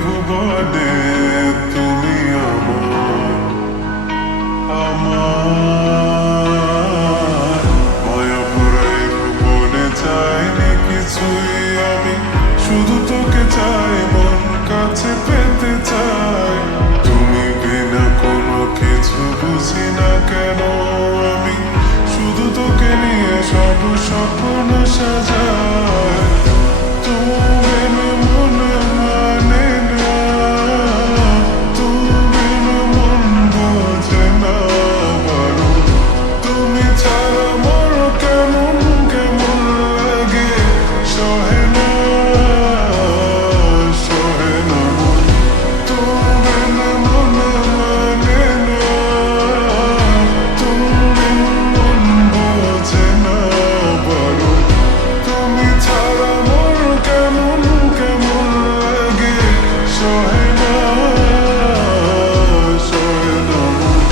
ভুবনে তুমি আমার আমার মায়াপুরাই ভুবনে চাইনি কিছুই আমি, শুধু তোকে চাই, মন কাছে পেতে চাই। তুমি বিনা কোনো কিছু বুঝি না কেন আমি, শুধু তোকে নিয়ে সব স্বপ্ন সাজাই। তুমি মনে মানে না, তুমি মন বোঝে না বারো। তুমি ছাড়া মোর কেমন কেমন লাগে, সহে না সহে না মন। তুমি মনে মানে না, তুমি মন বোঝে না বারো। তুমি ছাড়া মোর কেমন কেমন লাগে, সহে না সহে না মন।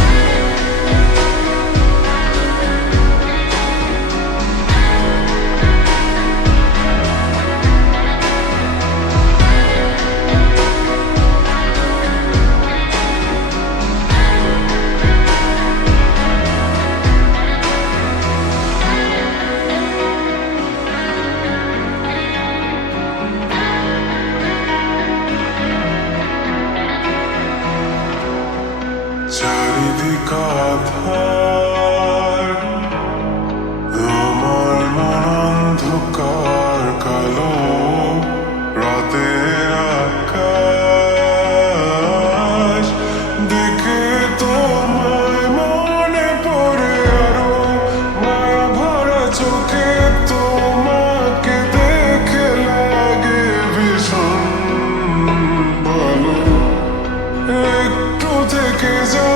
চারিদিক আঁধার, আমার মন অন্ধকার কালো। রাতের আকাশ দেখে তোমায় মনে পড়ে আরো, মায়া ভরা চোখে তোমাকে দেখে লাগে ভীষণ ভালো। একটু থেকে যা